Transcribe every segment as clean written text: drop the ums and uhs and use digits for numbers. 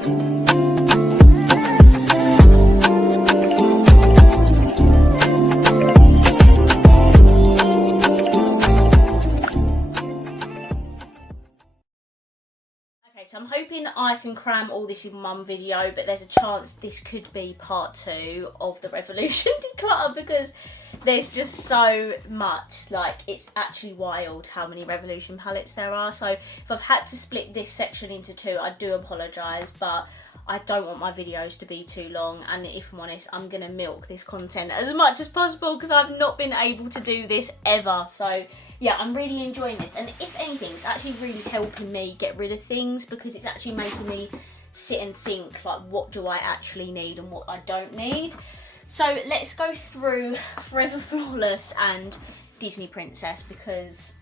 So I'm hoping I can cram all this in one video, but there's a chance this could be part 2 of the Revolution declutter because there's just so much. Like, it's actually wild how many Revolution palettes there are. So if I've had to split this section into 2, I do apologise, but I don't want my videos to be too long, and if I'm honest, I'm going to milk this content as much as possible because I've not been able to do this ever. So yeah, I'm really enjoying this, and if anything, it's actually really helping me get rid of things because it's actually making me sit and think, like, what do I actually need and what I don't need. So let's go through Forever Flawless and Disney Princess because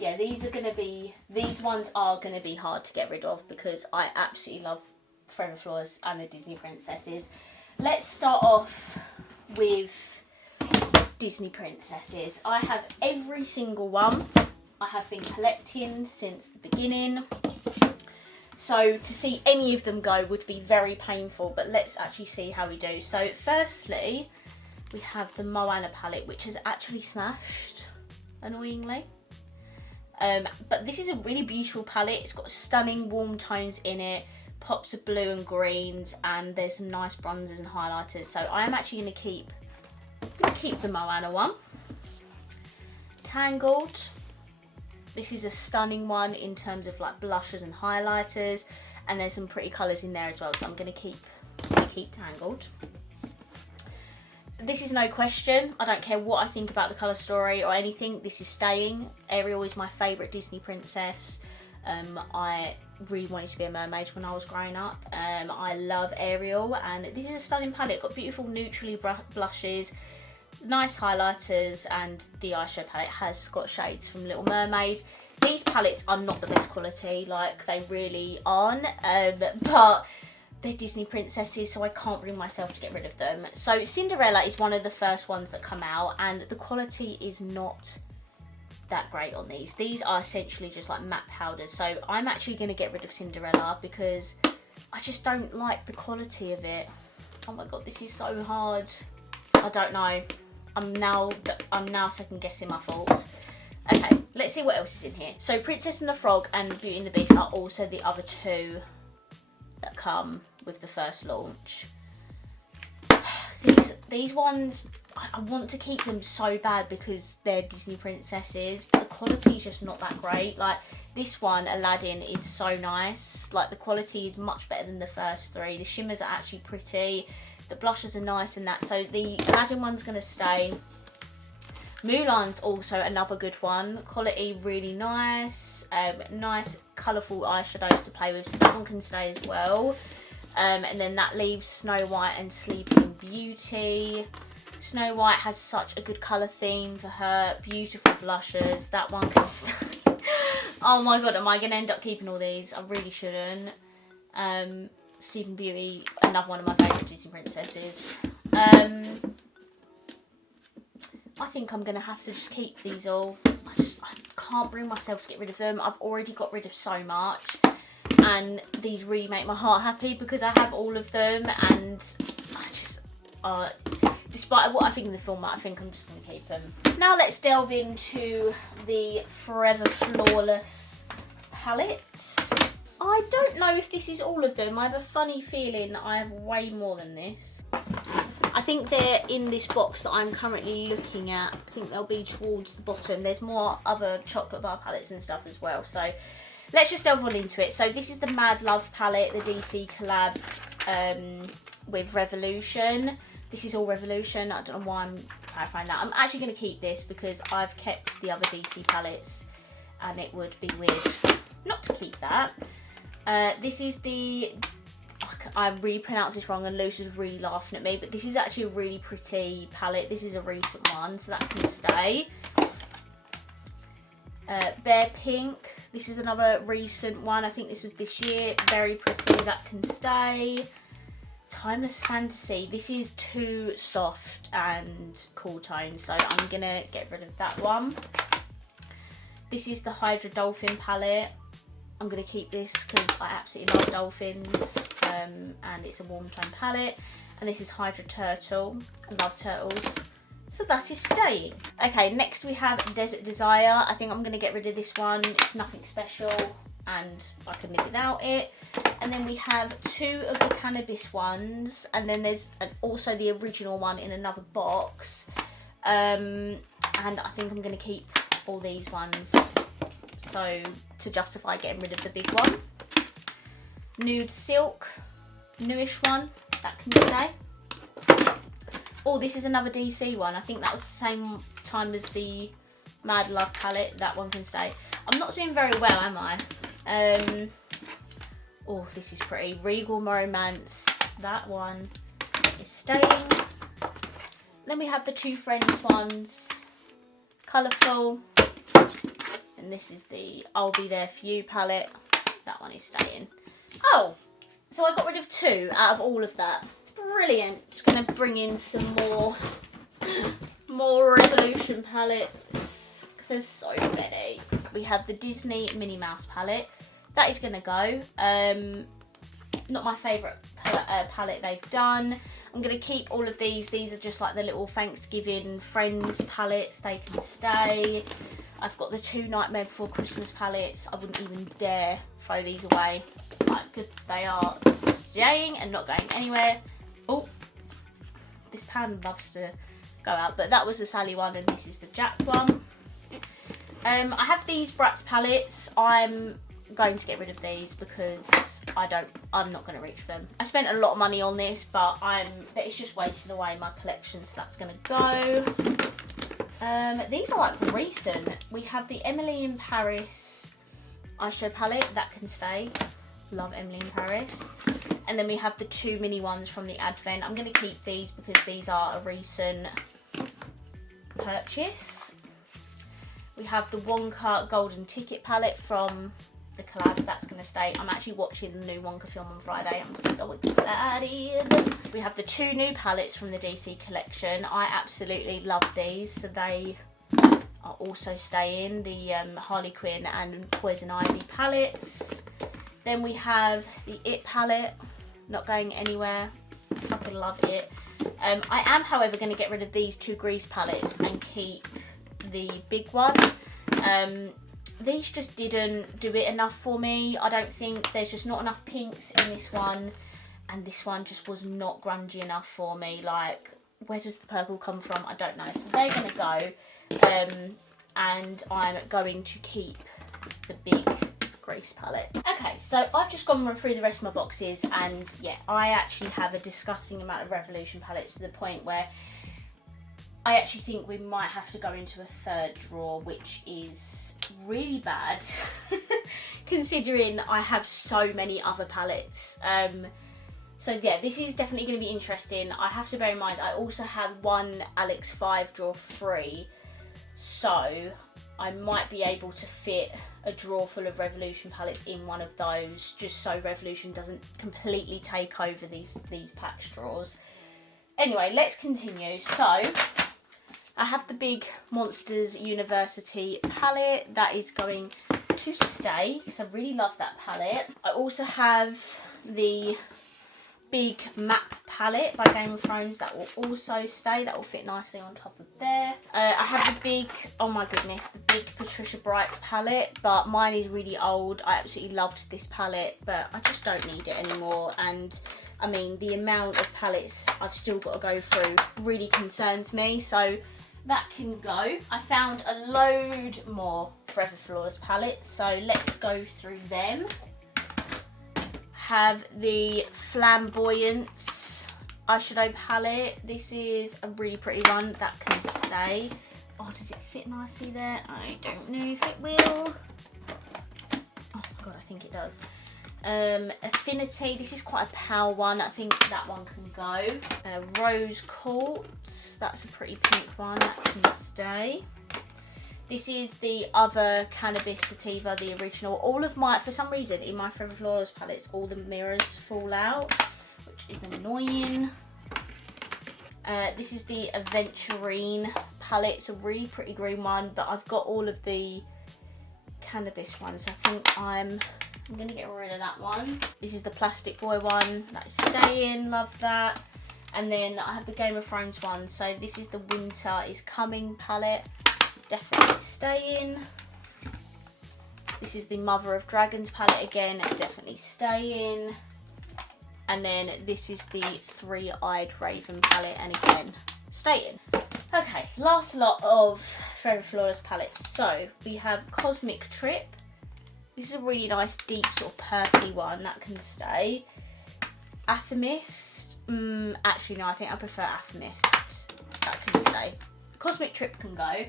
yeah, these ones are going to be hard to get rid of because I absolutely love Forever Flawless and the Disney Princesses. Let's start off with Disney Princesses. I have every single one. I have been collecting since the beginning. So to see any of them go would be very painful, but let's actually see how we do. So firstly, we have the Moana palette, which has actually smashed, annoyingly. But this is a really beautiful palette. It's got stunning warm tones in it, pops of blue and greens, and there's some nice bronzers and highlighters. So I am actually going to keep the Moana one. Tangled. This is a stunning one in terms of like blushes and highlighters, and there's some pretty colours in there as well. So I'm going to keep Tangled. This is no question. I don't care what I think about the colour story or anything. This is staying. Ariel is my favourite Disney princess. I really wanted to be a mermaid when I was growing up. I love Ariel, and this is a stunning palette. Got beautiful neutrally blushes, nice highlighters, and the eyeshadow palette has got shades from Little Mermaid. These palettes are not the best quality, like they really aren't, but they're Disney princesses, so I can't bring myself to get rid of them. So Cinderella is one of the first ones that come out, and the quality is not that great on these. These are essentially just like matte powders, so I'm actually going to get rid of Cinderella because I just don't like the quality of it. Oh my god, this is so hard. I don't know. I'm now second guessing my thoughts. Okay, let's see what else is in here. So Princess and the Frog and Beauty and the Beast are also the other two that come with the first launch. These ones, I want to keep them so bad because they're Disney princesses, but the quality is just not that great. Like this one, Aladdin, is so nice. Like the quality is much better than the first three. The shimmers are actually pretty. The blushes are nice and that. So the Aladdin one's going to stay. Mulan's also another good one. Quality really nice. Nice colourful eyeshadows to play with. So that one can stay as well. And then that leaves Snow White and Sleeping Beauty. Snow White has such a good colour theme for her. Beautiful blushes. That one can stay. Oh my god, am I going to end up keeping all these? I really shouldn't. Sleeping Beauty, another one of my favourite Disney princesses. I think I'm going to have to just keep these all. I can't bring myself to get rid of them. I've already got rid of so much. And these really make my heart happy because I have all of them. And I just, despite what I think of the film, I think I'm just going to keep them. Now let's delve into the Forever Flawless palettes. I don't know if this is all of them. I have a funny feeling that I have way more than this. I think they're in this box that I'm currently looking at. I think they'll be towards the bottom. There's more other chocolate bar palettes and stuff as well. So let's just delve on into it. So this is the Mad Love palette, the DC collab with Revolution. This is all Revolution. I don't know why I'm clarifying that. I'm actually going to keep this because I've kept the other DC palettes and it would be weird not to keep that. This is the, I really pronounced this wrong and Luce was really laughing at me, but this is actually a really pretty palette. This is a recent one, so that can stay. Bear Pink, this is another recent one. I think this was this year. Very pretty, that can stay. Timeless Fantasy, this is too soft and cool tone, so I'm going to get rid of that one. This is the Hydra Dolphin palette. I'm going to keep this because I absolutely love dolphins, and it's a warm tone palette. And this is Hydra Turtle. I love turtles. So that is staying. Okay, next we have Desert Desire. I think I'm going to get rid of this one. It's nothing special and I can live without it. And then we have two of the cannabis ones. And then there's also the original one in another box. And I think I'm going to keep all these ones. So to justify getting rid of the big one. Nude Silk. Newish one. That can stay. Oh, this is another DC one. I think that was the same time as the Mad Love palette. That one can stay. I'm not doing very well, am I? Oh, this is pretty. Regal Romance. That one is staying. Then we have the Two Friends ones. Colourful. And this is the I'll Be There For You palette. That one is staying. Oh, so I got rid of two out of all of that. Brilliant. Just going to bring in some more Revolution palettes because there's so many. We have the Disney Minnie Mouse palette. That is going to go. Not my favourite palette they've done. I'm going to keep all of these. These are just like the little Thanksgiving Friends palettes. They can stay. I've got the two Nightmare Before Christmas palettes. I wouldn't even dare throw these away. Like, good, they are staying and not going anywhere. Oh, this pan loves to go out, but that was the Sally one and this is the Jack one. I have these Bratz palettes. I'm going to get rid of these because I'm not going to reach for them. I spent a lot of money on this, but it's just wasting away my collection, so that's going to go. These are like recent. We have the Emily in Paris eyeshadow palette. That can stay. Love Emily in Paris. And then we have the two mini ones from the Advent. I'm going to keep these because these are a recent purchase. We have the Wonka Golden Ticket palette from the collab. That's going to stay. I'm actually watching the new Wonka film on Friday. I'm so excited. We have the two new palettes from the DC collection. I absolutely love these. So they are also staying. The Harley Quinn and Poison Ivy palettes. Then we have the It palette, not going anywhere. Fucking love it. I am, however, going to get rid of these two grease palettes and keep the big one. These just didn't do it enough for me. I don't think there's just not enough pinks in this one. And this one just was not grungy enough for me. Like, where does the purple come from? I don't know. So they're going to go. And I'm going to keep the big grease palette. Okay, so I've just gone through the rest of my boxes and yeah, I actually have a disgusting amount of Revolution palettes to the point where I actually think we might have to go into a third drawer, which is really bad considering I have so many other palettes. So yeah, this is definitely going to be interesting. I have to bear in mind I also have one Alex 5 drawer free, so I might be able to fit a drawer full of Revolution palettes in one of those, just so Revolution doesn't completely take over these patch drawers. Anyway, let's continue. So I have the big Monsters University palette. That is going to stay because I really love that palette. I also have the big map palette by Game of Thrones. That will also stay. That will fit nicely on top of there. I have the big, oh my goodness, the big Patricia Brights palette, but mine is really old. I absolutely loved this palette, but I just don't need it anymore. And I mean, the amount of palettes I've still got to go through really concerns me, so that can go. I found a load more Forever Flawless palettes, so let's go through them. Have the Flamboyance eyeshadow palette. This is a really pretty one. That can stay. Oh, does it fit nicely there? I don't know if it will. Oh my god, I think it does. Affinity. This is quite a pale one. I think that one can go. Rose Quartz. That's a pretty pink one. That can stay. This is the other Cannabis Sativa, the original. All of my, for some reason, in my Forever Flawless palettes, all the mirrors fall out, which is annoying. This is the Aventurine palette. It's a really pretty green one, but I've got all of the Cannabis ones. I think I'm I'm going to get rid of that one. This is the Plastic Boy one. That's staying, love that. And then I have the Game of Thrones one. So this is the Winter is Coming palette. Definitely staying. This is the Mother of Dragons palette again. Definitely staying. And then this is the Three-Eyed Raven palette. And again, staying. Okay, last lot of Forever Flawless palettes. So we have Cosmic Trip. This is a really nice deep sort of purpley one that can stay. Atomist. Actually, no, I think I prefer Atomist. That can stay. Cosmic Trip can go.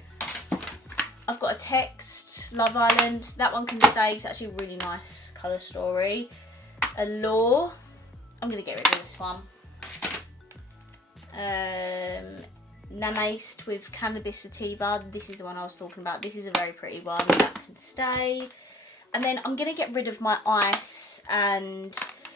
I've got a Text, Love Island. That one can stay. It's actually a really nice colour story. Allure. I'm going to get rid of this one. Namaced with Cannabis Sativa. This is the one I was talking about. This is a very pretty one. That can stay. And then I'm going to get rid of my Ice and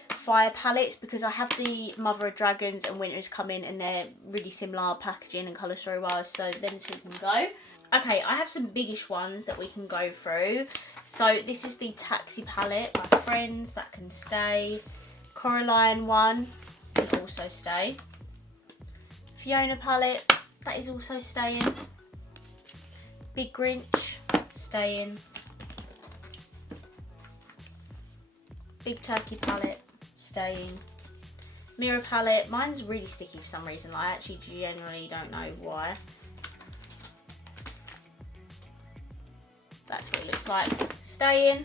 Fire palettes because I have the Mother of Dragons and Winter is Coming and they're really similar packaging and colour story wise, so them two can go. Okay, I have some biggish ones that we can go through. So this is the Taxi palette by Friends, that can stay. Coraline one can also stay. Fiona palette, that is also staying. Big Grinch, staying. Big Turkey palette, staying. Mirror palette, mine's really sticky for some reason. I actually genuinely don't know why. That's what it looks like. Staying.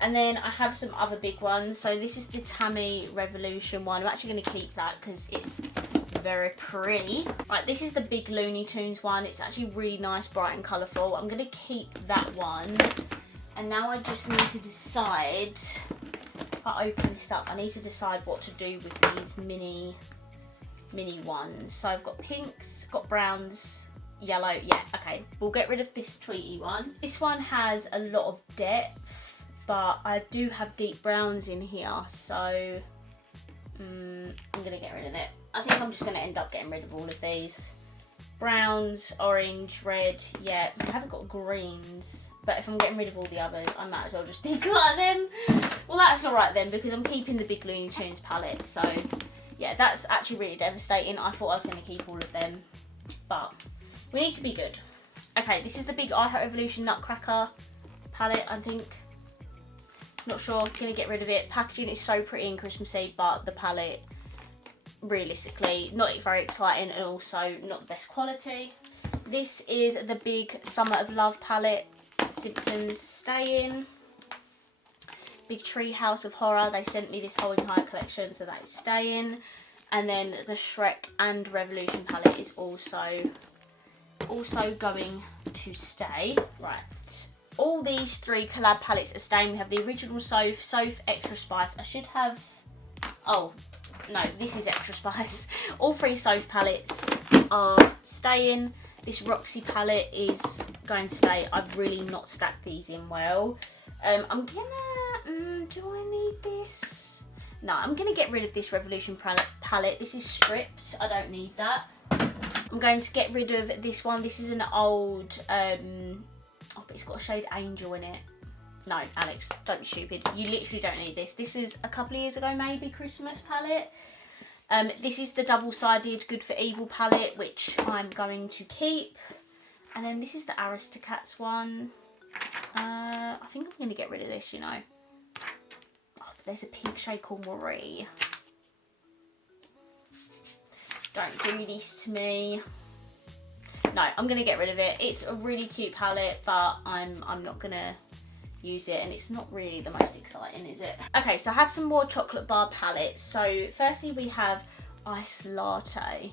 And then I have some other big ones. So this is the Tammy Revolution one. I'm actually going to keep that because it's very pretty. Right, this is the big Looney Tunes one. It's actually really nice, bright and colourful. I'm going to keep that one. And now I just need to decide, if I open this up, I need to decide what to do with these mini ones. So I've got pinks, got browns, yellow. Yeah, okay, we'll get rid of this Tweety one. This one has a lot of depth, but I do have deep browns in here, so I'm gonna get rid of it. I think I'm just gonna end up getting rid of all of these. Browns, orange, red, yeah, I haven't got greens, but if I'm getting rid of all the others, I might as well just declutter them. Well, that's alright then, because I'm keeping the big Looney Tunes palette, so yeah, that's actually really devastating. I thought I was going to keep all of them, but we need to be good. Okay, this is the big I Heart Revolution Nutcracker palette, I think. Not sure, gonna get rid of it. Packaging is so pretty and Christmassy, but the palette, realistically, not very exciting and also not the best quality. This is the big Summer of Love palette. Simpsons, staying. Big Tree House of Horror. They sent me this whole entire collection, so that is staying. And then the Shrek and Revolution palette is also going to stay. Right. All these three collab palettes are staying. We have the original Soph Extra Spice. I should have... Oh, no, this is Extra Spice. All three Soph palettes are staying. This Roxy palette is going to stay. I've really not stacked these in well. I'm gonna... do I need this? No, I'm gonna get rid of this Revolution palette. This is stripped. I don't need that. I'm going to get rid of this one. This is an old... oh, but it's got a shade Angel in it. No, Alex, don't be stupid. You literally don't need this. This is a couple of years ago, maybe, Christmas palette. This is the double-sided Good for Evil palette, which I'm going to keep. And then this is the Aristocats one. I think I'm going to get rid of this, you know. Oh, but there's a pink shade called Marie. Don't do this to me. No, I'm going to get rid of it. It's a really cute palette, but I'm not going to use it, and it's not really the most exciting, is it? Okay, so I have some more chocolate bar palettes. So firstly we have Ice Latte.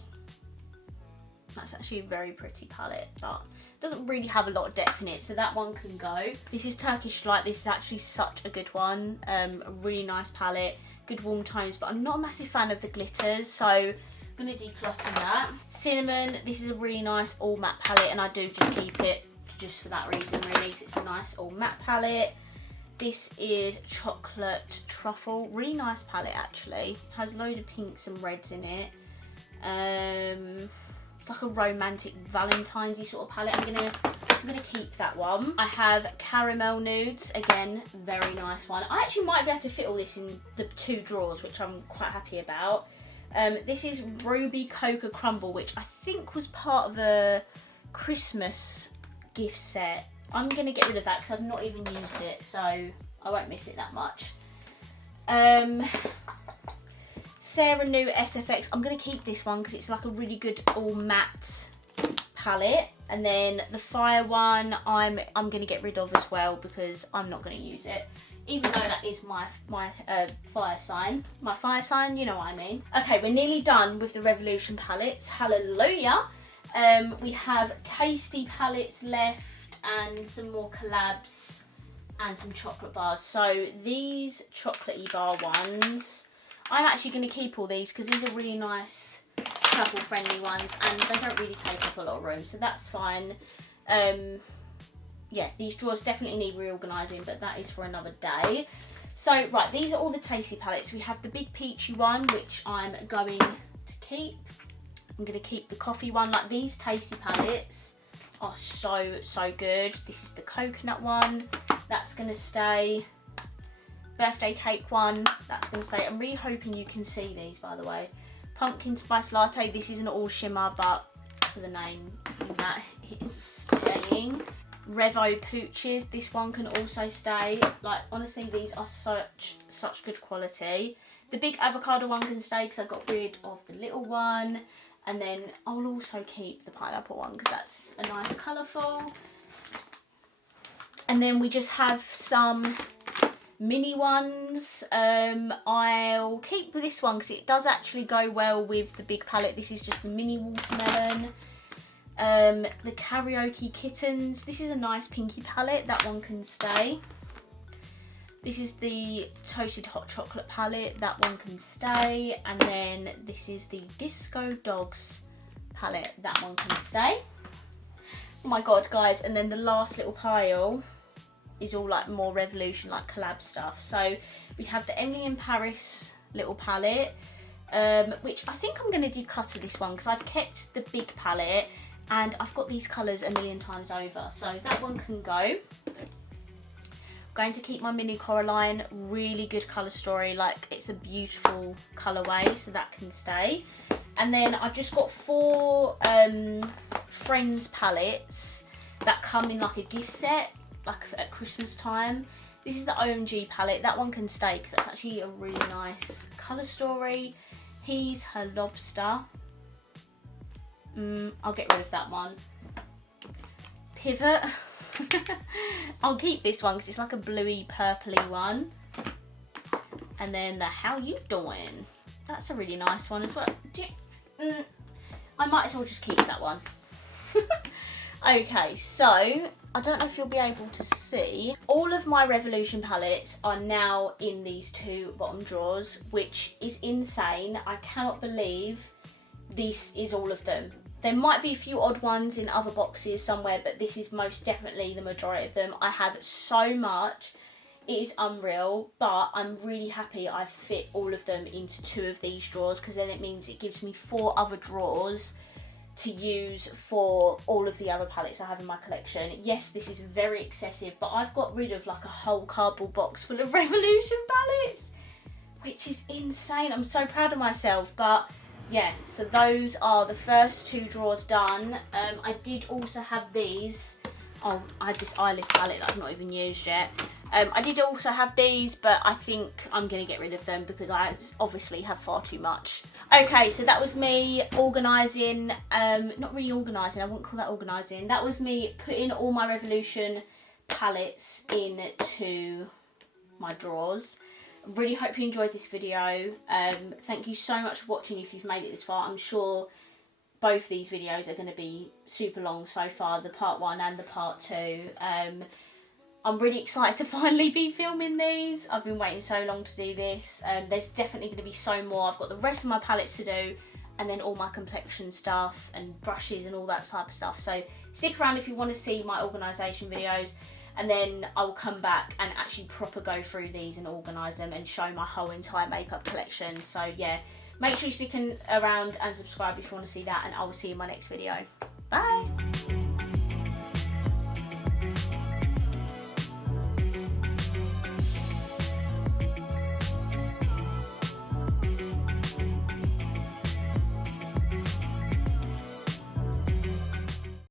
That's actually a very pretty palette, but doesn't really have a lot of depth in it, so that one can go. This is Turkish Delight. This is actually such a good one. A really nice palette, good warm tones, but I'm not a massive fan of the glitters, so I'm going to declutter that. Cinnamon, this is a really nice all matte palette, and I do just keep it just for that reason, really, because it's a nice all matte palette. This is Chocolate Truffle, really nice palette actually. Has a load of pinks and reds in it. It's like a romantic Valentine's-y sort of palette. I'm gonna I'm going to keep that one. I have Caramel Nudes, again, very nice one. I actually might be able to fit all this in the 2 drawers, which I'm quite happy about. This is Ruby Cocoa Crumble, which I think was part of a Christmas gift set. I'm going to get rid of that because I've not even used it, so I won't miss it that much. Sarah New SFX, I'm going to keep this one because it's like a really good all matte palette. And then the Fire one, I'm going to get rid of as well because I'm not going to use it. Even though that is my fire sign. My fire sign, you know what I mean. Okay, we're nearly done with the Revolution palettes. Hallelujah. We have Tasty palettes left and some more collabs and some chocolate bars. So these chocolatey bar ones, I'm actually going to keep all these because these are really nice travel friendly ones and they don't really take up a lot of room, so that's fine. Yeah, these drawers definitely need reorganising, but that is for another day. So right, these are all the Tasty palettes. We have the big peachy one, which I'm going to keep. I'm going to keep the coffee one. Like, these Tasty palettes are so good. This is the coconut one, that's going to stay. Birthday cake one, that's going to stay. I'm really hoping you can see these, by the way. Pumpkin spice latte, this is an all shimmer, but for the name, that is staying. Revo pooches, this one can also stay. Like, honestly, these are such good quality. The big avocado one can stay because I got rid of the little one. And then I'll also keep the pineapple one because that's a nice colourful. And then we just have some mini ones. I'll keep this one because it does actually go well with the big palette. This is just the mini watermelon. The karaoke kittens, this is a nice pinky palette, that one can stay. This is the toasted hot chocolate palette, that one can stay. And then this is the disco dogs palette, that one can stay. Oh my god, guys. And then the last little pile is all like more Revolution, like collab stuff. So we have the Emily in Paris little palette, which I think I'm going to declutter this one because I've kept the big palette and I've got these colours a million times over. So that one can go. I'm going to keep my mini Coraline, really good colour story, like it's a beautiful colourway, so that can stay. And then I've just got 4 Friends palettes that come in like a gift set, like at Christmas time. This is the OMG palette, that one can stay because that's actually a really nice colour story. He's her lobster. I'll get rid of that one. Pivot. I'll keep this one because it's like a bluey purpley one. And then the How You Doing. That's a really nice one as well. I might as well just keep that one. Okay, so I don't know if you'll be able to see. All of my Revolution palettes are now in these 2 bottom drawers, which is insane. I cannot believe this is all of them. There might be a few odd ones in other boxes somewhere, but this is most definitely the majority of them. I have so much. It is unreal, but I'm really happy I fit all of them into 2 of these drawers because then it means it gives me 4 other drawers to use for all of the other palettes I have in my collection. Yes, this is very excessive, but I've got rid of like a whole cardboard box full of Revolution palettes, which is insane. I'm so proud of myself, but yeah, so those are the first 2 drawers done. I did also have these. Oh, I had this eyelid palette that I've not even used yet. I did also have these, but I think I'm going to get rid of them because I obviously have far too much. Okay, so that was me organising, not really organising, I wouldn't call that organising. That was me putting all my Revolution palettes into my drawers. Really hope you enjoyed this video. Thank you so much for watching if you've made it this far. I'm sure both these videos are going to be super long so far, the part 1 and the part 2. I'm really excited to finally be filming these. I've been waiting so long to do this. There's definitely going to be so more. I've got the rest of my palettes to do and then all my complexion stuff and brushes and all that type of stuff. So stick around if you want to see my organisation videos. And then I'll come back and actually proper go through these and organise them and show my whole entire makeup collection. So yeah, make sure you stick around and subscribe if you want to see that, and I will see you in my next video. Bye!